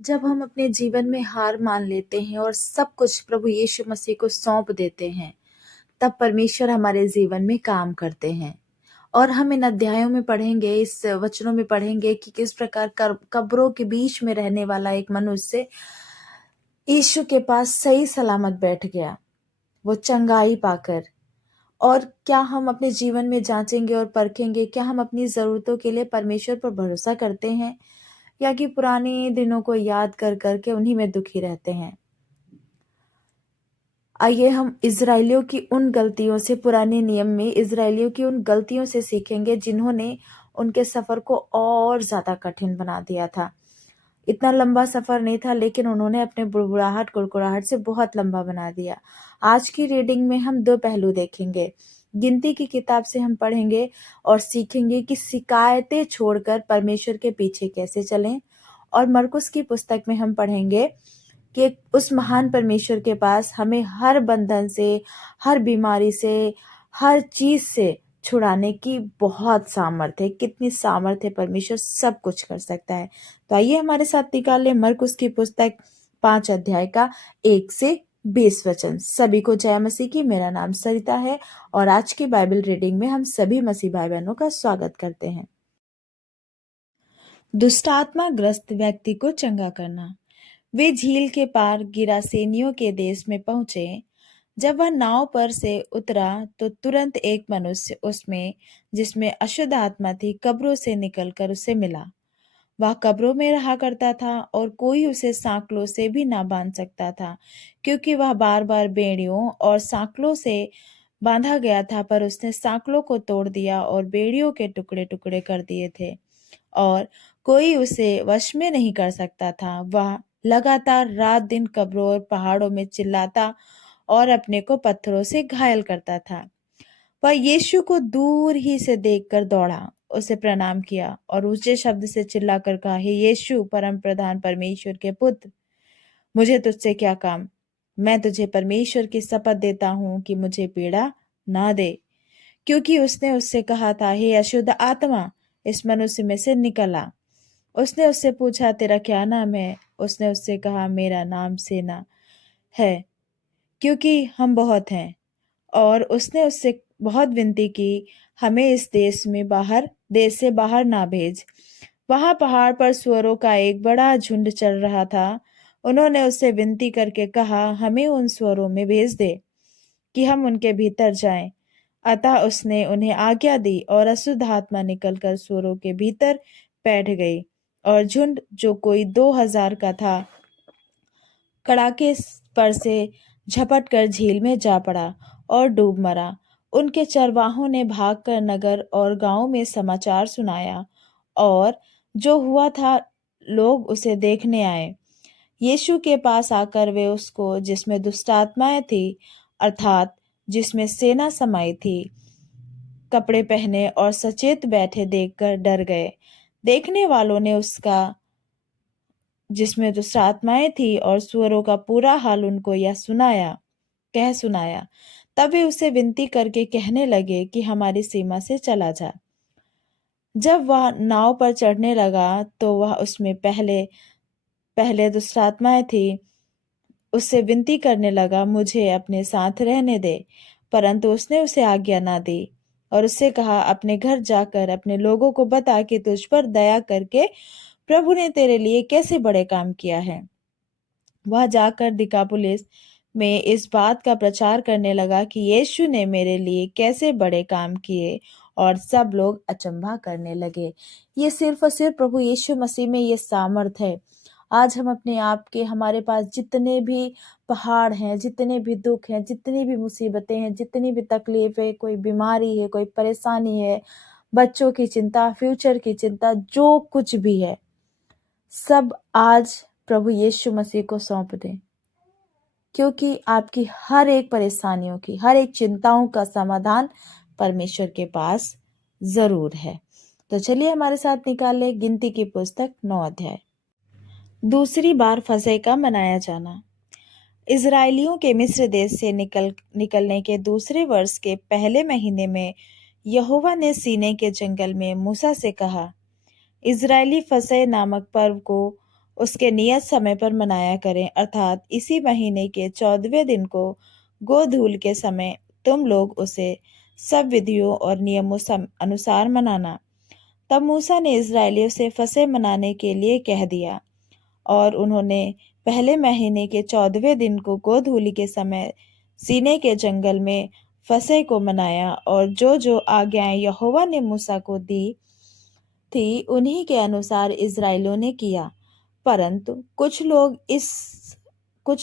जब हम अपने जीवन में हार मान लेते हैं और सब कुछ प्रभु यीशु मसीह को सौंप देते हैं, तब परमेश्वर हमारे जीवन में काम करते हैं। और हम इन अध्यायों में पढ़ेंगे, इस वचनों में पढ़ेंगे कि किस प्रकार कब्रों के बीच में रहने वाला एक मनुष्य यीशु के पास सही सलामत बैठ गया, वो चंगाई पाकर। और क्या हम अपने जीवन में जांचेंगे और परखेंगे, क्या हम अपनी जरूरतों के लिए परमेश्वर पर भरोसा करते हैं या कि पुराने दिनों को याद कर करके उन्हीं में दुखी रहते हैं। आइए हम इजरायलियों की उन गलतियों से, पुराने नियम में इजरायलियों की उन गलतियों से सीखेंगे जिन्होंने उनके सफर को और ज्यादा कठिन बना दिया था। इतना लंबा सफर नहीं था, लेकिन उन्होंने अपने बुड़बुड़ाहट कुड़कुड़ाहट से बहुत लंबा बना दिया। आज की रीडिंग में हम दो पहलू देखेंगे। गिनती की किताब से हम पढ़ेंगे और सीखेंगे कि शिकायतें छोड़कर परमेश्वर के पीछे कैसे चलें। और मरकुस की पुस्तक में हम पढ़ेंगे कि उस महान परमेश्वर के पास हमें हर बंधन से, हर बीमारी से, हर चीज से छुड़ाने की बहुत सामर्थ्य है। कितनी सामर्थ्य है, परमेश्वर सब कुछ कर सकता है। तो आइए हमारे साथ निकालें मरकुस की पुस्तक 5 अध्याय का 1 से 20 वचन। सभी को जय मसीह की। मेरा नाम सरिता है और आज की बाइबल रीडिंग में हम सभी मसीह भाई बहनों का स्वागत करते हैं। दुष्टात्मा ग्रस्त व्यक्ति को चंगा करना। वे झील के पार गिरासेनियों के देश में पहुंचे। जब वह नाव पर से उतरा तो तुरंत एक मनुष्य उसमें, जिसमें अशुद्ध आत्मा थी, कब्रों से निकलकर उसे मिला। वह कब्रों में रहा करता था और कोई उसे सांकलों से भी ना बांध सकता था, क्योंकि वह बार बार बेड़ियों और सांकलों से बांधा गया था। पर उसने सांकलों को तोड़ दिया और बेड़ियों के टुकड़े टुकड़े कर दिए थे और कोई उसे वश में नहीं कर सकता था। वह लगातार रात दिन कब्रों और पहाड़ों में चिल्लाता और अपने को पत्थरों से घायल करता था। वह यीशु को दूर ही से देखकर दौड़ा, उसे प्रणाम किया और ऊंचे शब्द से चिल्लाकर कहा, हे यीशु, परम प्रधान परमेश्वर के पुत्र, मुझे तुझसे क्या काम? मैं तुझे परमेश्वर की शपथ देता हूँ कि मुझे पीड़ा ना दे। क्योंकि उसने उससे कहा था, हे अशुद्ध आत्मा, इस मनुष्य में से निकल आ। उसने उससे पूछा, तेरा क्या नाम है? उसने उससे कहा, मेरा नाम सेना है, क्योंकि हम बहुत हैं। और उसने उससे बहुत विनती की, हमें इस देश से बाहर ना भेज। वहां पहाड़ पर सुअरों का एक बड़ा झुंड चल रहा था। उन्होंने उससे विनती करके कहा, हमें उन सुअरों में भेज दे कि हम उनके भीतर जाएं। अतः उसने उन्हें आज्ञा दी और अशुद्ध आत्मा निकलकर सुअरों के भीतर बैठ गई और झुंड, जो कोई 2000 का था, कड़ाके पर से झपट कर झील में जा पड़ा और डूब मरा। उनके चरवाहों ने भागकर नगर और गांव में समाचार सुनाया और जो हुआ था लोग उसे देखने आए। यीशु के पास आकर वे उसको, जिसमें दुष्टात्माएं थी, अर्थात जिसमें सेना समाई थी, कपड़े पहने और सचेत बैठे देखकर डर गए। देखने वालों ने उसका, जिसमें दुष्टात्माएं थी, और सुअरों का पूरा हाल उनको यह सुनाया। तब वे उसे विनती करके कहने लगे कि हमारी सीमा से चला जा। जब वह नाव पर चढ़ने लगा तो वह उसमें पहले पहले दुष्टात्माएं थी उससे विनती करने लगा, मुझे अपने साथ रहने दे। परंतु उसने उसे आज्ञा ना दी और उससे कहा, अपने घर जाकर अपने लोगों को बता कि तुझ पर दया करके प्रभु ने तेरे लिए कैसे बड़े काम किया है। वह जाकर दिकापुलिस में इस बात का प्रचार करने लगा कि यीशु ने मेरे लिए कैसे बड़े काम किए, और सब लोग अचंभा करने लगे। ये सिर्फ और सिर्फ प्रभु यीशु मसीह में ये सामर्थ है। आज हम अपने आप के, हमारे पास जितने भी पहाड़ हैं, जितने भी दुख हैं, जितनी भी मुसीबतें हैं, जितनी भी तकलीफ है, कोई बीमारी है, कोई परेशानी है, बच्चों की चिंता, फ्यूचर की चिंता, जो कुछ भी है, सब आज प्रभु यीशु मसीह को सौंप दें, क्योंकि आपकी हर एक परेशानियों की, हर एक चिंताओं का समाधान परमेश्वर के पास जरूर है। तो चलिए हमारे साथ निकाले गिनती की पुस्तक 9 अध्याय। दूसरी बार फसह का मनाया जाना। इजरायलियों के मिस्र देश से निकलने के दूसरे वर्ष के पहले महीने में यहोवा ने सीनै के जंगल में मूसा से कहा, इजरायली फसह नामक पर्व को उसके नियत समय पर मनाया करें, अर्थात इसी महीने के 14वें दिन को गोधूल के समय तुम लोग उसे सब विधियों और नियमों अनुसार मनाना। तब मूसा ने इस्राएलियों से फसह मनाने के लिए कह दिया, और उन्होंने पहले महीने के 14वें दिन को गोधूली के समय सीने के जंगल में फसह को मनाया, और जो जो आज्ञाएं यहोवा ने मूसा को दी थी उन्हीं के अनुसार इस्राएलियों ने किया। परंतु कुछ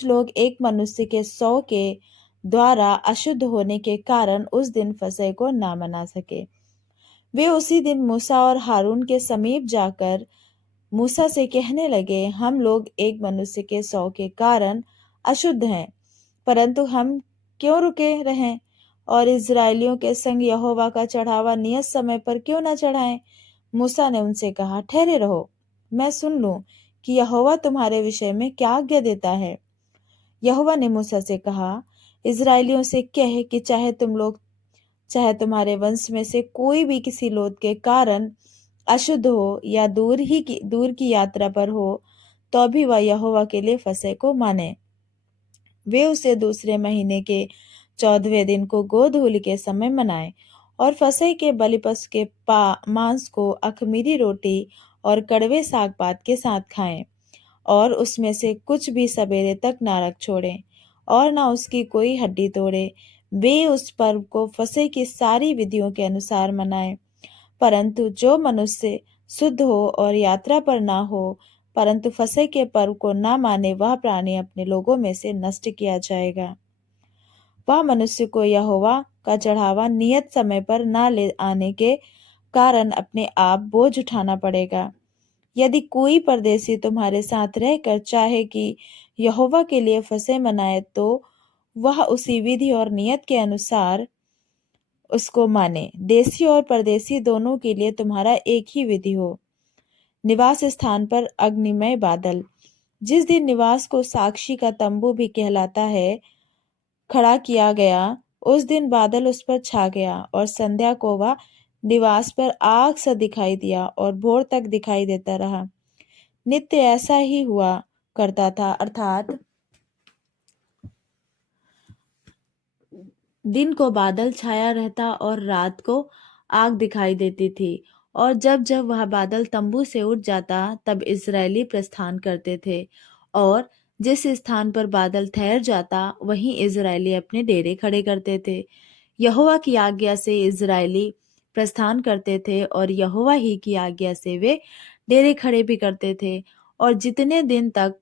लोग एक मनुष्य के 100 के द्वारा अशुद्ध होने के कारण उस दिन फसह को ना मना सके। वे उसी दिन मूसा और हारून के समीप जाकर मूसा से कहने लगे, हम लोग एक मनुष्य के 100 के कारण अशुद्ध हैं, परंतु हम क्यों रुके रहें और इस्राएलियों के संग यहोवा का चढ़ावा नियत समय पर क्यों न चढ़ाएं। मूसा ने उनसे कहा, ठहरे रहो, मैं सुन लूं कि यहोवा तुम्हारे विषय में क्या आज्ञा देता है। यहोवा ने मूसा से कहा, इस्राएलियों से कह कि चाहे तुम्हारे वंश में से कोई भी किसी लोथ के कारण अशुद्ध हो या दूर की यात्रा पर हो, तो भी वह यहोवा के लिए फसह को माने। वे उसे दूसरे महीने के 14वें दिन को गोधूली के समय मनाए, और फसह के बलिपशु के मांस को अखमीरी रोटी और कड़वे साग पात के साथ खाएं, और उसमें से कुछ भी सवेरे तक ना रख छोड़ें, और ना उसकी कोई हड्डी तोड़े। वे उस पर्व को फसह की सारी विधियों के अनुसार मनाएं। परंतु जो मनुष्य शुद्ध हो और यात्रा पर ना हो, परंतु फसह के पर्व को ना माने, वह प्राणी अपने लोगों में से नष्ट किया जाएगा। वह मनुष्य को यहोवा का चढ़ावा नियत समय पर ना ले आने के कारण अपने आप बोझ उठाना पड़ेगा। यदि कोई परदेशी तुम्हारे साथ रहकर चाहे कि यहोवा के लिए फसह मनाए, तो वह उसी विधि और नियत के अनुसार उसको माने। देशी और परदेशी दोनों के लिए तुम्हारा एक ही विधि हो। निवास स्थान पर अग्निमय बादल। जिस दिन निवास को साक्षी का तंबू भी कहलाता है खड़ा किया गया, उस दिन बादल उस पर छा गया, और संध्या को वह निवास पर आग सा दिखाई दिया और भोर तक दिखाई देता रहा। नित्य ऐसा ही हुआ करता था, अर्थात दिन को बादल छाया रहता और रात को आग दिखाई देती थी। और जब जब वह बादल तंबू से उठ जाता, तब इस्राएली प्रस्थान करते थे, और जिस स्थान पर बादल ठहर जाता वहीं इस्राएली अपने डेरे खड़े करते थे। यहोवा की आज्ञा से इस्राएली प्रस्थान करते थे, और यहोवा ही की आज्ञा से वे डेरे खड़े भी करते थे। और जितने दिन तक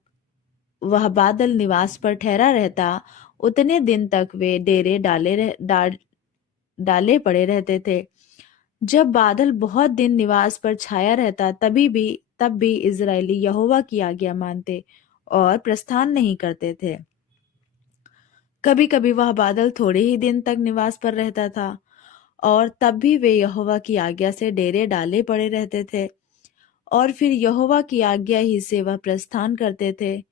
वह बादल निवास पर ठहरा रहता, उतने दिन तक वे डेरे डाले पड़े रहते थे। जब बादल बहुत दिन निवास पर छाया रहता, तब भी इजरायली यहोवा की आज्ञा मानते और प्रस्थान नहीं करते थे। कभी कभी वह बादल थोड़े ही दिन तक निवास पर रहता था, और तब भी वे यहोवा की आज्ञा से डेरे डाले पड़े रहते थे, और फिर यहोवा की आज्ञा ही से वह प्रस्थान करते थे।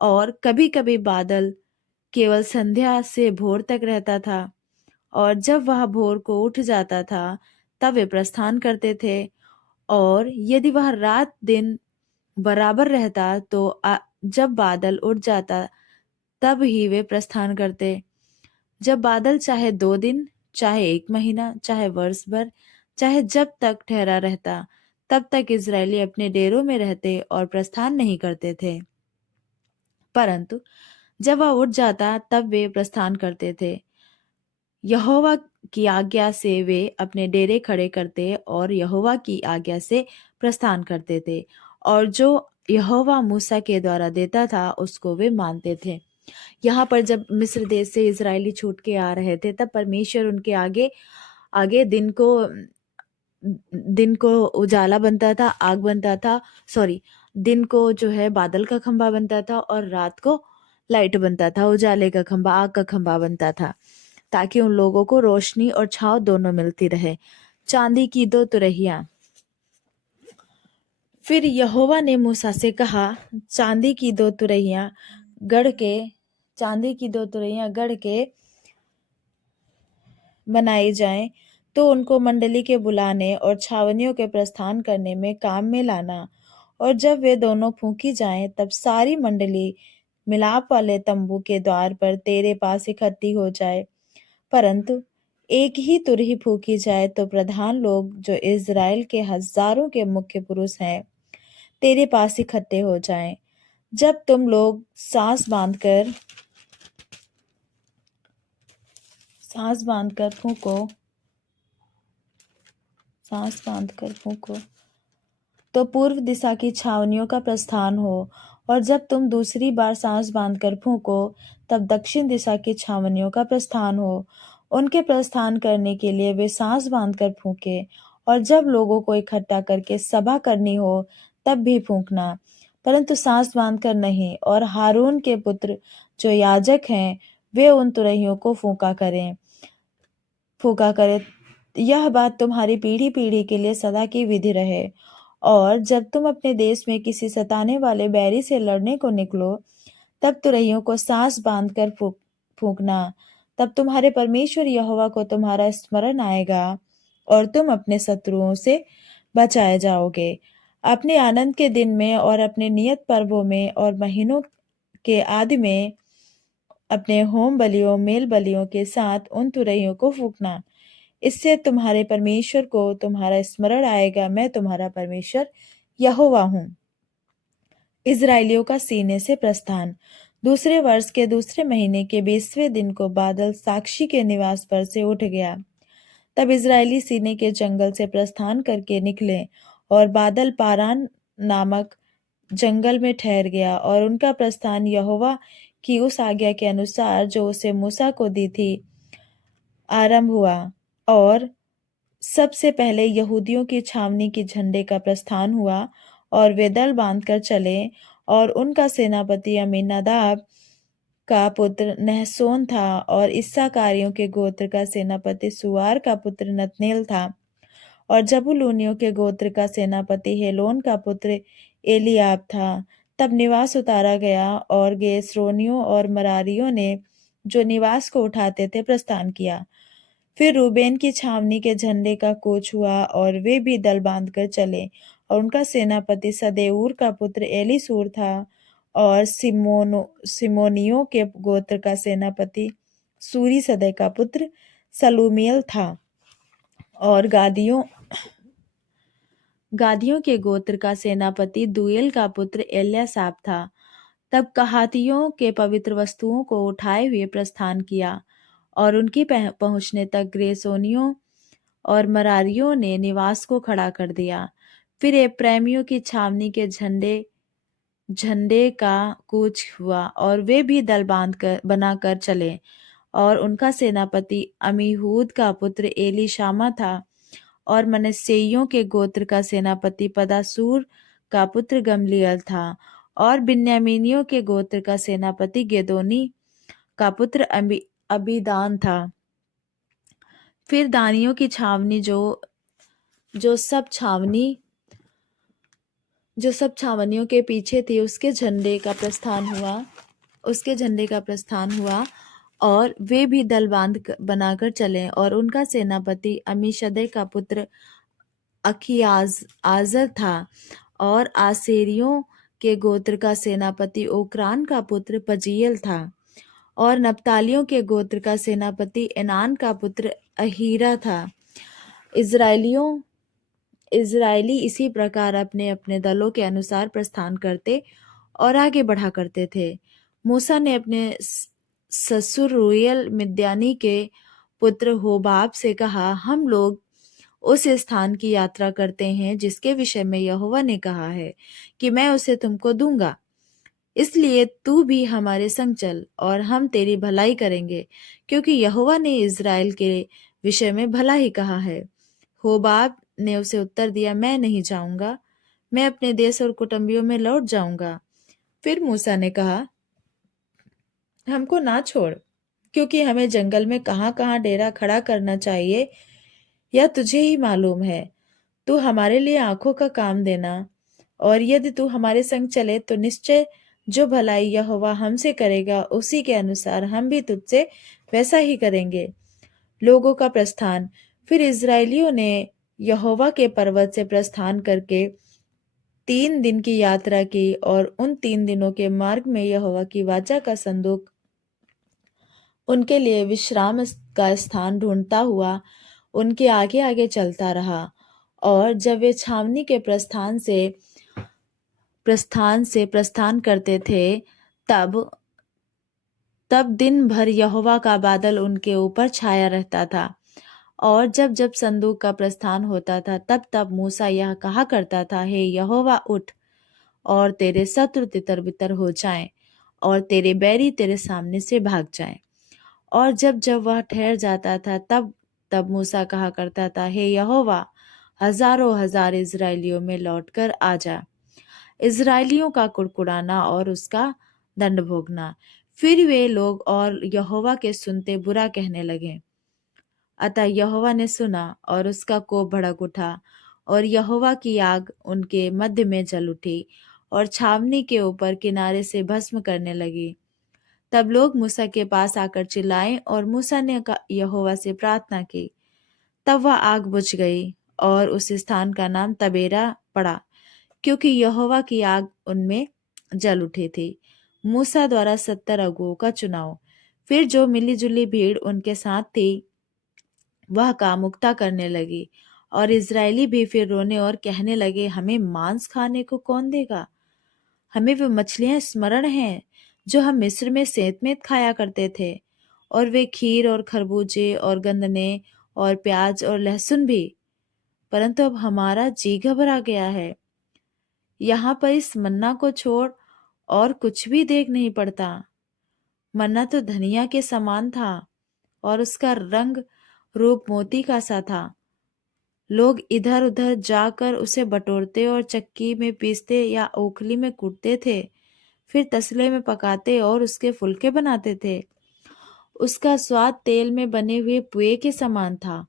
और कभी कभी बादल केवल संध्या से भोर तक रहता था, और जब वह भोर को उठ जाता था, तब वे प्रस्थान करते थे। और यदि वह रात दिन बराबर रहता, तो जब बादल उठ जाता, तब ही वे प्रस्थान करते। जब बादल चाहे 2 दिन, चाहे 1 महीना, चाहे वर्ष भर, चाहे जब तक ठहरा रहता, तब तक इजरायली अपने डेरों में रहते और प्रस्थान नहीं करते थे। परंतु जब वह उठ जाता, तब वे प्रस्थान करते थे। यहोवा की आज्ञा से वे अपने डेरे खड़े करते और यहोवा की आज्ञा से प्रस्थान करते थे, और जो यहोवा मूसा के द्वारा देता था उसको वे मानते थे। यहाँ पर जब मिस्र देश से इजरायली छूट के आ रहे थे, तब परमेश्वर उनके आगे आगे दिन को उजाला बनता था, आग बनता था, सॉरी, दिन को जो है बादल का खंभा बनता था, और रात को लाइट बनता था, उजाले का खंभा, आग का खंभा बनता था, ताकि उन लोगों को रोशनी और छांव दोनों मिलती रहे। चांदी की 2 तुरहियां। फिर यहोवा ने मूसा से कहा, चांदी की 2 तुरहियां गढ़ के बनाई जाएं, तो उनको मंडली के बुलाने और छावनियों के प्रस्थान करने में काम में लाना। और जब वे दोनों फूंकी जाएं, तब सारी मंडली मिलाप वाले तंबू के द्वार पर तेरे पास इकट्ठी हो जाए। परंतु एक ही तुरही फूकी जाए तो प्रधान लोग, जो इज़राइल के हजारों के मुख्य पुरुष हैं, तेरे पास इकट्ठे हो जाएं। जब तुम लोग सांस बांधकर फूको सांस बांधकर फूको तो पूर्व दिशा की छावनियों का प्रस्थान हो, और जब तुम दूसरी बार सांस बांधकर फूको, तब दक्षिण दिशा की छावनियों का प्रस्थान हो। उनके प्रस्थान करने के लिए वे सांस बांधकर फूके, और जब लोगों को इकट्ठा करके सभा करनी हो, तब भी फूकना, परंतु सांस बांधकर नहीं। और हारून के पुत्र जो याजक हैं, वे उन तुरहियों को फूका करे। यह बात तुम्हारी पीढ़ी पीढ़ी के लिए सदा की विधि रहे। और जब तुम अपने देश में किसी सताने वाले बैरी से लड़ने को निकलो, तब तुरहियों को सांस बांधकर फूकना। तब तुम्हारे परमेश्वर यहोवा को तुम्हारा स्मरण आएगा, और तुम अपने शत्रुओं से बचाए जाओगे। अपने आनंद के दिन में और अपने नियत पर्वों में और महीनों के आदि में अपने होम बलियों मेल बलियों के साथ उन तुरहियों को फूकना। इससे तुम्हारे परमेश्वर को तुम्हारा स्मरण आएगा। मैं तुम्हारा परमेश्वर यहोवा हूँ। इजराइलियों का सीने से प्रस्थान। दूसरे वर्ष के दूसरे महीने के 20वें दिन को बादल साक्षी के निवास पर से उठ गया। तब इजरायली सीने के जंगल से प्रस्थान करके निकले, और बादल पारान नामक जंगल में ठहर गया। और उनका प्रस्थान यहोवा की उस आज्ञा के अनुसार जो उसे मूसा को दी थी आरंभ हुआ। और सबसे पहले यहूदियों की छावनी की झंडे का प्रस्थान हुआ, और वे दल बांधकर चले। और उनका सेनापति अमीनादाब का पुत्र नहसोन था, और इस्साकारियों के गोत्र का सेनापति सुआर का पुत्र नतनेल था, और जबूलूनियों के गोत्र का सेनापति हेलोन का पुत्र एलियाब था। तब निवास उतारा गया, और गेसरोनियों और मरारियों ने, जो निवास को उठाते थे, प्रस्थान किया। फिर रूबेन की छावनी के झंडे का कूच हुआ, और वे भी दल बांधकर चले। और उनका सेनापति सदेऊर का पुत्र एलीसूर था, और सिमोनियों के गोत्र का सेनापति सूरी सदै का पुत्र सलूमियल था, और गादियों के गोत्र का सेनापति दुएल का पुत्र एल्यासाप था। तब कहातियों के पवित्र वस्तुओं को उठाए हुए प्रस्थान किया, और उनकी पहुंचने तक ग्रेसोनियों और मरारियों ने निवास को खड़ा कर दिया। फिर एप्रैमियों की छावनी के झंडे का कूच हुआ, और वे भी दल बनाकर चले। और उनका सेनापति अमीहूद का पुत्र एलीशामा था, और मनस्सेइयों के गोत्र का सेनापति पदासूर का पुत्र गमलीएल था, और बिन्यामीनियों के गोत्र का सेनापति गेदोनी का पुत्र अबीदान था। फिर दानियों की छावनी जो सब छावनियों के पीछे थी, उसके झंडे का प्रस्थान हुआ, और वे भी दल बनाकर चले। और उनका सेनापति अमीशदै का पुत्र आजर था, और आसेरियों के गोत्र का सेनापति ओक्रान का पुत्र पजीएल था, और नप्तालियों के गोत्र का सेनापति एनान का पुत्र अहीरा था। इजरायली इसी प्रकार अपने अपने दलों के अनुसार प्रस्थान करते और आगे बढ़ा करते थे। मूसा ने अपने ससुर रूएल मिद्यानी के पुत्र होबाब से कहा, हम लोग उस स्थान की यात्रा करते हैं जिसके विषय में यहोवा ने कहा है कि मैं उसे तुमको दूंगा। इसलिए तू भी हमारे संग चल, और हम तेरी भलाई करेंगे, क्योंकि यहोवा ने इज़राइल के विषय में भला ही कहा है। होबाब ने उसे उत्तर दिया, मैं नहीं जाऊंगा, मैं अपने देश और कुटुंबियों में लौट जाऊंगा। फिर मूसा ने कहा, हमको ना छोड़, क्योंकि हमें जंगल में कहाँ कहाँ डेरा खड़ा करना चाहिए यह तुझे ही मालूम है। तू हमारे लिए आंखों का काम देना, और यदि तू हमारे संग चले तो निश्चय जो भलाई यहोवा हमसे करेगा, उसी के अनुसार हम भी तुझसे वैसा ही करेंगे। लोगों का प्रस्थान। फिर इजरायलियों ने यहोवा के पर्वत से प्रस्थान करके 3 दिन की यात्रा की और उन 3 दिनों के मार्ग में यहोवा की वाचा का संदूक उनके लिए विश्राम का स्थान ढूंढता हुआ उनके आगे आगे चलता रहा। और जब वे छावनी के प्रस्थान करते थे, तब तब दिन भर यहोवा का बादल उनके ऊपर छाया रहता था। और जब जब संदूक का प्रस्थान होता था, तब तब मूसा यह कहा करता था, हे यहोवा उठ, और तेरे शत्रु तितर बितर हो जाएं, और तेरे बैरी तेरे सामने से भाग जाएं। और जब जब वह ठहर जाता था, तब तब मूसा कहा करता था, हे यहोवा, हजारों हजार इजरायलियों में लौटकर आ जा। इजरायलियों का कुड़कुड़ाना और उसका दंड भोगना। फिर वे लोग और यहोवा के सुनते बुरा कहने लगे। अतः यहोवा ने सुना और उसका कोप भड़क उठा, और यहोवा की आग उनके मध्य में जल उठी और छावनी के ऊपर किनारे से भस्म करने लगी। तब लोग मूसा के पास आकर चिल्लाए, और मूसा ने यहोवा से प्रार्थना की। तब वह आग बुझ गई और उस स्थान का नाम तबेरा पड़ा, क्योंकि यहोवा की आग उनमें जल उठी थी। मूसा द्वारा 70 अगुओं का चुनाव। फिर जो मिलीजुली भीड़ उनके साथ थी, वह कामुकता करने लगी, और इजरायली भी फिर रोने और कहने लगे, हमें मांस खाने को कौन देगा? हमें वे मछलियां स्मरण हैं जो हम मिस्र में सेंतमेंत खाया करते थे, और वे खीर और खरबूजे और गंदने और प्याज और लहसुन भी। परंतु अब हमारा जी घबरा गया है। यहाँ पर इस मन्ना को छोड़ और कुछ भी देख नहीं पड़ता। मन्ना तो धनिया के समान था, और उसका रंग रूप मोती का सा था। लोग इधर उधर जाकर उसे बटोरते और चक्की में पीसते या ओखली में कूटते थे, फिर तसले में पकाते और उसके फुलके बनाते थे। उसका स्वाद तेल में बने हुए पुए के समान था,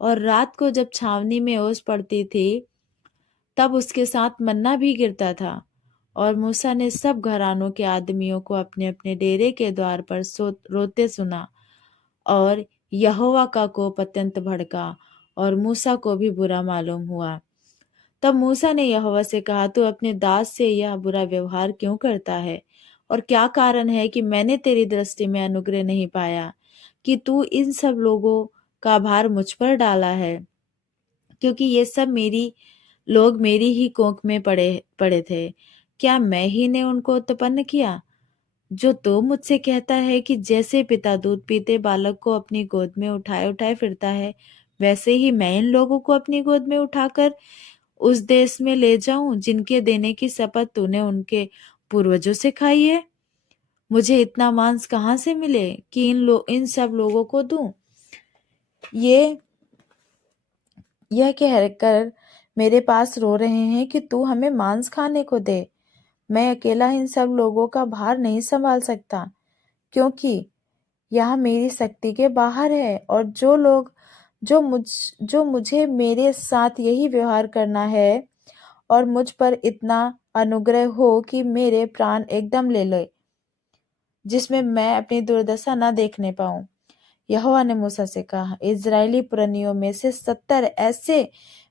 और रात को जब छावनी में ओस पड़ती थी, तब उसके साथ मन्ना भी गिरता था। और मूसा ने सब घरानों के आदमियों को अपने अपने डेरे के द्वार पर रोते सुना, और यहोवा का कोप अत्यंत भड़का, और मूसा को भी बुरा मालूम हुआ। तब मूसा ने यहोवा से कहा, तू अपने दास से यह बुरा व्यवहार क्यों करता है? और क्या कारण है कि मैंने तेरी दृष्टि में अनुग्रह नहीं पाया, कि तू इन सब लोगों का भार मुझ पर डाला है? क्योंकि ये सब लोग मेरी ही कोख में पड़े पड़े थे। क्या मैं ही ने उनको उत्पन्न किया? जो तो मुझसे कहता है कि जैसे पिता दूध पीते बालक को अपनी गोद में उठाए उठाए फिरता है, वैसे ही मैं इन लोगों को अपनी गोद में उठाकर उस देश में ले जाऊं जिनके देने की शपथ तूने उनके पूर्वजों से खाई है। मुझे इतना मांस कहाँ से मिले कि इन सब लोगों को दूं? ये यह कहकर मेरे पास रो रहे हैं कि तू हमें मांस खाने को दे। मैं अकेला इन सब लोगों का भार नहीं संभाल सकता, क्योंकि यह मेरी शक्ति के बाहर है। और जो लोग जो मुझे मेरे साथ यही व्यवहार करना है, और मुझ पर इतना अनुग्रह हो कि मेरे प्राण एकदम ले ले, जिसमें मैं अपनी दुर्दशा न देखने पाऊं। यहोवा ने मूसा से कहा, इजरायली पुरनियों में से 70 ऐसे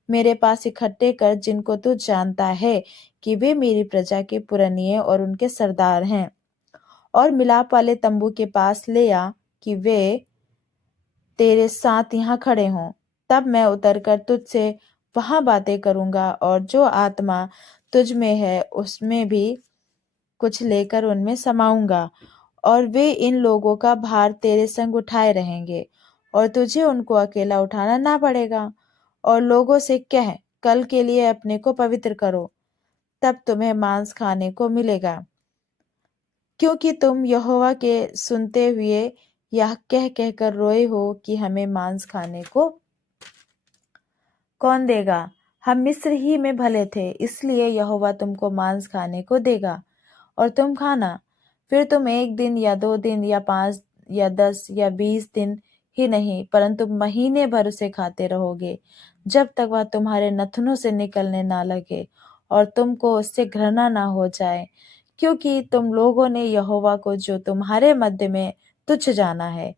मेरे पास इकट्ठे कर, जिनको तू जानता है कि वे मेरी प्रजा के पुरनिये और उनके सरदार हैं, और मिलाप वाले तंबू के पास ले आ कि वे तेरे साथ यहाँ खड़े हों। तब मैं उतरकर तुझसे वहां बातें करूंगा, और जो आत्मा तुझ में है उसमें भी कुछ लेकर उनमें समाऊंगा, और वे इन लोगों का भार तेरे संग उठाए रहेंगे, और तुझे उनको अकेला उठाना ना पड़ेगा। और लोगों से कह, कल के लिए अपने को पवित्र करो, तब तुम्हें मांस खाने को मिलेगा, क्योंकि तुम यहोवा के सुनते हुए यह कह कहकर रोए हो कि हमें मांस खाने को कौन देगा? हम मिस्र ही में भले थे, इसलिए यहोवा तुमको मांस खाने को देगा, और तुम खाना। फिर तुम 1 दिन या 2 दिन या 5 या 10 या 20 दिन ही नहीं, परंतु महीने भर उसे खाते रहोगे, जब तक वह तुम्हारे नथनों से निकलने ना लगे, और तुमको उससे घृणा ना हो जाए, क्योंकि तुम लोगों ने यहोवा को जो तुम्हारे मध्य में तुच्छ जाना है,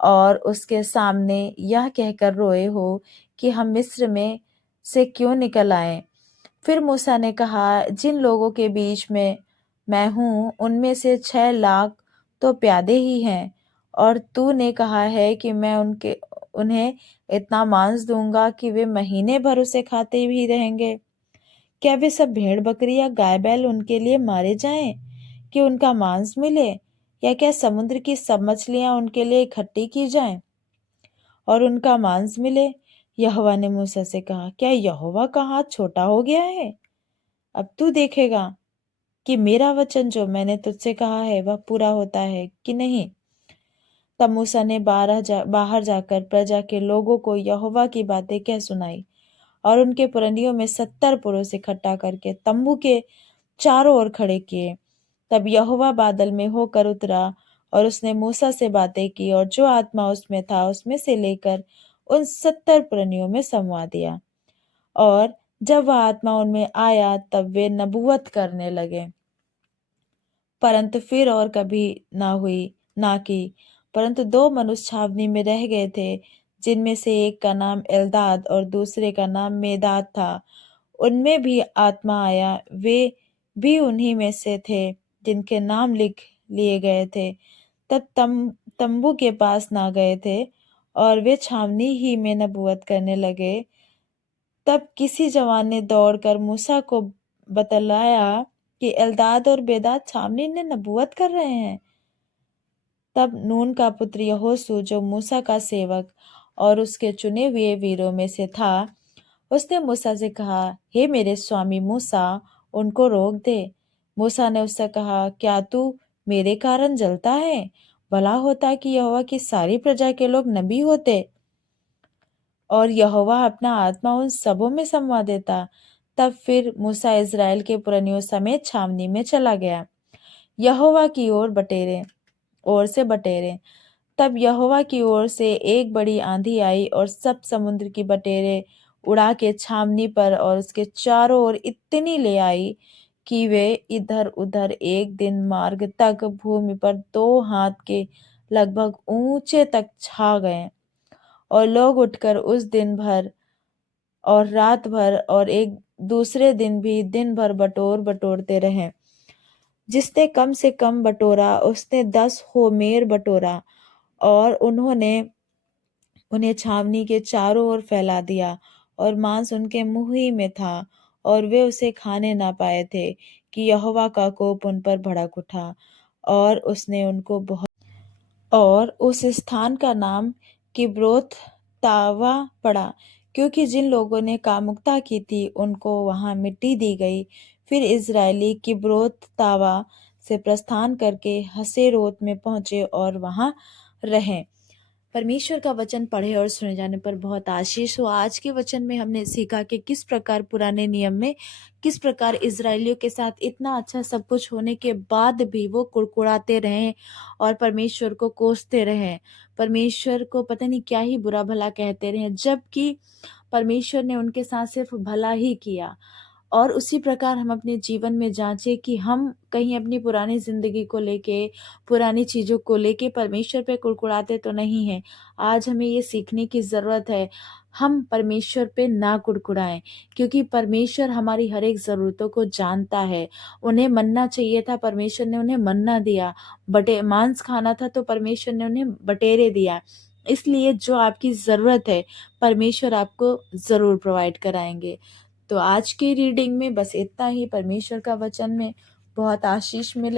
और उसके सामने यह कहकर रोए हो कि हम मिस्र में से क्यों निकल आए। फिर मूसा ने कहा, जिन लोगों के बीच में मैं हूँ उनमें से 6 लाख तो प्यादे ही हैं, और तूने कहा है कि मैं उन्हें इतना मांस दूंगा कि वे महीने भर उसे खाते भी रहेंगे। क्या वे सब भेड़ बकरी या गाय बैल उनके लिए मारे जाएं कि उनका मांस मिले, या क्या समुद्र की सब मछलियां उनके लिए इकट्ठी की जाएं और उनका मांस मिले? यहोवा ने मूसा से कहा, क्या यहोवा का हाथ छोटा हो गया है? अब तू देखेगा कि मेरा वचन जो मैंने तुझसे कहा है वह पूरा होता है कि नहीं। तब मूसा ने बाहर जाकर प्रजा के लोगों को यहोवा की बातें कह सुनाई, और उनके पुरनियों में 70 पुरुष इकट्ठा करके तंबू के चारों ओर खड़े किए। तब यहोवा बादल में होकर उतरा, और उसने मूसा से बातें की, और जो आत्मा उसमें था उसमें से लेकर उन 70 पुरनियों में समवा दिया। और जब वह आत्मा उनमें आया तब वे नबूवत करने लगे, परंतु फिर और कभी ना की। परंतु 2 मनुष्य छावनी में रह गए थे, जिनमें से एक का नाम एल्दाद और दूसरे का नाम मेदाद था। उनमें भी आत्मा आया, वे भी उन्हीं में से थे जिनके नाम लिख लिए गए थे। तब तंबू के पास ना गए थे, और वे छावनी ही में नबूवत करने लगे। तब किसी जवान ने दौड़कर मूसा को बतलाया कि एल्दाद और बेदाद छावनी में नबूवत कर रहे हैं। तब नून का पुत्र यहोशू, जो मूसा का सेवक और उसके चुने हुए वीरों में से था, उसने मूसा से कहा, हे मेरे स्वामी मूसा, उनको रोक दे। मूसा ने उससे कहा, क्या तू मेरे कारण जलता है? भला होता कि यहोवा की सारी प्रजा के लोग नबी होते, और यहोवा अपना आत्मा उन सबों में समवा देता। तब फिर मूसा इज़राइल के पुरनियों समेत छावनी में चला गया, यहोवा की ओर से बटेरे। तब यहोवा की ओर से एक बड़ी आंधी आई, और सब समुद्र की बटेरें उड़ा के छावनी पर और उसके चारों ओर इतनी ले आई कि वे इधर उधर एक दिन मार्ग तक भूमि पर 2 हाथ के लगभग ऊंचे तक छा गए। और लोग उठकर उस दिन भर और रात भर और एक दूसरे दिन भी दिन भर बटोरते रहे। जिसने कम से कम बटोरा उसने 10 होमेर बटोरा, और उन्होंने उन्हें छावनी के चारों ओर फैला दिया, और मांस उनके मुंह ही में था, और वे उसे खाने ना पाए थे कि यहोवा का कोप उन पर भड़क उठा, और उसने उनको बहुत, और उस स्थान का नाम किब्रोत तावा पड़ा, क्योंकि जिन लोगों ने कामुकता की थी उनको वहां मिट्टी दी गई। फिर इज़राइली किब्रोत तावा से प्रस्थान करके हसेरोत में पहुंचे और वहां रहे। परमेश्वर का वचन पढ़े और सुने जाने पर बहुत आशीष हो। आज के वचन में हमने सीखा कि किस प्रकार पुराने नियम में किस प्रकार इज़राइलियों के साथ इतना अच्छा सब कुछ होने के बाद भी वो कुड़कुड़ाते रहे और परमेश्वर को कोसते रहे, परमेश्वर को पता नहीं क्या ही बुरा भला कहते रहे, जबकि परमेश्वर ने उनके साथ सिर्फ भला ही किया। और उसी प्रकार हम अपने जीवन में जांचें कि हम कहीं अपनी पुरानी जिंदगी को लेके, पुरानी चीजों को लेके परमेश्वर पे कुड़कुड़ाते तो नहीं है। आज हमें ये सीखने की जरूरत है, हम परमेश्वर पे ना कुड़कुड़ाएं, क्योंकि परमेश्वर हमारी हर एक जरूरतों को जानता है। उन्हें मन्ना चाहिए था, परमेश्वर ने उन्हें मन्ना दिया। मांस खाना था तो परमेश्वर ने उन्हें बटेरे दिया। इसलिए जो आपकी जरूरत है परमेश्वर आपको जरूर प्रोवाइड कराएंगे। तो आज की रीडिंग में बस इतना ही। परमेश्वर का वचन में बहुत आशीष मिले।